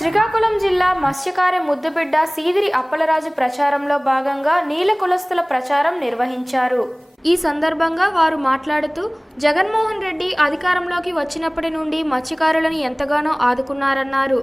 శ్రీకాకుళం జిల్లా మత్స్యకార ముద్దుబిడ్డ సీదిరి అప్పలరాజు ప్రచారంలో భాగంగా నీల కులస్తుల ప్రచారం నిర్వహించారు. ఈ సందర్భంగా వారు మాట్లాడుతూ జగన్మోహన్ రెడ్డి అధికారంలోకి వచ్చినప్పటి నుండి మత్స్యకారులను ఎంతగానో ఆదుకున్నారన్నారు.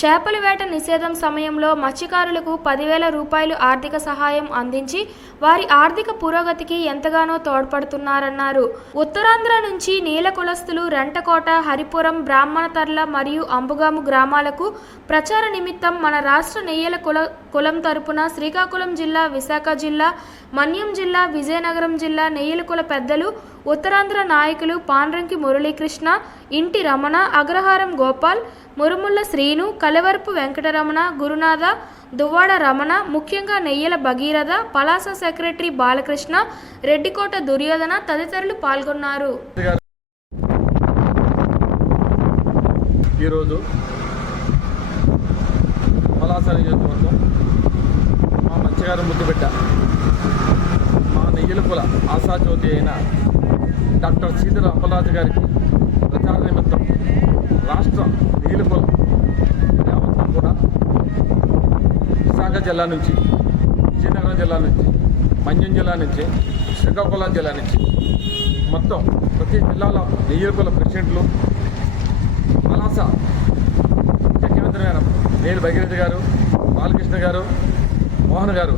చేపల వేట నిషేధం సమయంలో మత్స్యకారులకు పదివేల రూపాయలు ఆర్థిక సహాయం అందించి వారి ఆర్థిక పురోగతికి ఎంతగానో తోడ్పడుతున్నారన్నారు. ఉత్తరాంధ్ర నుంచి నీల కులస్తులు రెంటకోట హరిపురం బ్రాహ్మణతర్ల మరియు అంబుగాము గ్రామాలకు ప్రచార నిమిత్తం మన రాష్ట్ర నెయ్యల కుల కులం తరపున శ్రీకాకుళం జిల్లా విశాఖ జిల్లా మన్యం జిల్లా విజయనగరం జిల్లా జిల్లా నెయ్యలకుల పెద్దలు ఉత్తరాంధ్ర నాయకులు పాండ్రంకి మురళీకృష్ణ ఇంటి రమణ అగ్రహారం గోపాల్ మురుముల్ల శ్రీను కలవరపు వెంకటరమణ గురునాథ దువ్వాడ రమణ ముఖ్యంగా నెయ్యల భగీరథ పలాస సెక్రటరీ బాలకృష్ణ రెడ్డికోట దుర్యోధన తదితరులు పాల్గొన్నారు. ఈరోజు పలాస నియోజకవర్గం మా మంచిగారు ముద్దు మా నెయ్యలకుల ఆశాజ్యోతి అయిన డాక్టర్ సీదర అప్పలరాజు గారికి ప్రచార నిమిత్తం రాష్ట్ర నెయ్యలకుల యావత్తు కూడా విశాఖ జిల్లా నుంచి విజయనగరం జిల్లా నుంచి మన్యం జిల్లా నుంచి శ్రీకాకుళం జిల్లా నుంచి మొత్తం ప్రతి జిల్లాలో నెయ్యలకుల ప్రెసిడెంట్లు పలాస ముఖ్య కేంద్రమైన నేలు భగీరథ గారు బాలకృష్ణ గారు మోహన్ గారు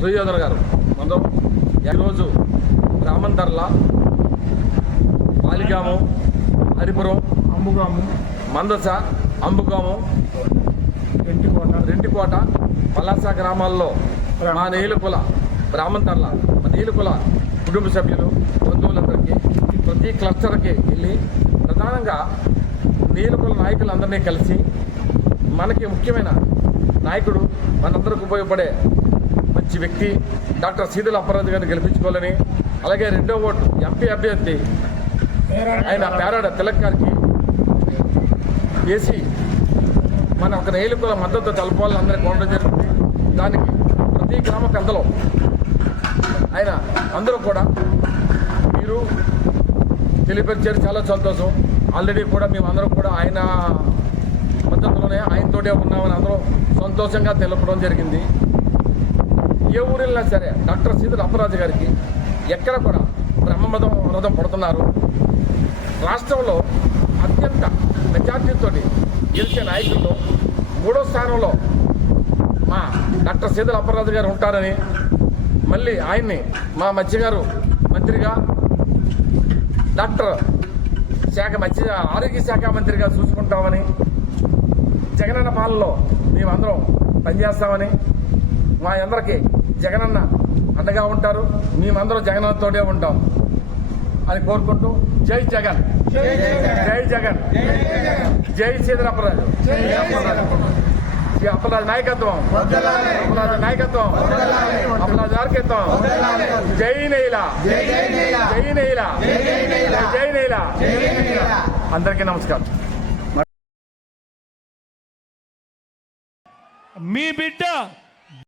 దుర్యోధన గారు. మొత్తం ఈరోజు రామందర్ల పాలిగాము హరిపురం అంబుగాము మందస అంబుగాము వెంటికోట రెంటికోట పలాస గ్రామాల్లో మా నీలుకుల బ్రాహ్మణతర్ల మా నీలుకుల కుటుంబ సభ్యులు బంధువులందరికీ ప్రతి క్లస్టర్కి వెళ్ళి ప్రధానంగా నీలుకుల నాయకులందరినీ కలిసి మనకి ముఖ్యమైన నాయకుడు మనందరికి ఉపయోగపడే మంచి వ్యక్తి డాక్టర్ సీదల అపరాధ్ గారిని గెలిపించుకోవాలని అలాగే రెండో ఓటు ఎంపీ అభ్యర్థి ఆయన పేరాడ తిలక్ గారికి వేసి మన ఒక నేలుకుల మద్దతు తెలపాలని అందరికీ కోరడం జరుగుతుంది. దానికి ప్రతి గ్రామ పెద్దలు ఆయన అందరూ కూడా మీరు తెలియపరిచారు. చాలా సంతోషం. ఆల్రెడీ కూడా మేము కూడా ఆయన మద్దతులోనే ఆయనతోటే ఉన్నామని అందరూ సంతోషంగా తెలపడం జరిగింది. ఏ ఊరు వెళ్ళినా సరే డాక్టర్ సీతల అప్పరాజు గారికి ఎక్కడ కూడా బ్రహ్మమతం అనదం పడుతున్నారు. రాష్ట్రంలో అత్యంత మెజార్టీతో గెలిచే నాయకుల్లో మూడో స్థానంలో మా డాక్టర్ సీతల అప్పరాజు గారు ఉంటారని మళ్ళీ ఆయన్ని మా మత్స్యగారు మంత్రిగా డాక్టర్ శాఖ మత్స్య ఆరోగ్య శాఖ మంత్రిగా చూసుకుంటామని జగనన్న పాలనలో మేమందరం పనిచేస్తామని మా అందరికీ జగనన్న అండగా ఉంటారు. మేమందరం జగనన్నతోనే ఉంటాం. అని కోరుకుంటూ జై జగన్. జై జగన్. జై సీదరప్పరాజు శ్రీ అప్పలరాజు నాయకత్వం. అప్పలరాజు నాయకత్వం. అప్పలరాజు నాయకత్వం. జై నెయిల జై నెయిల జై నెయిల అందరికీ నమస్కారం. మీ బిడ్డ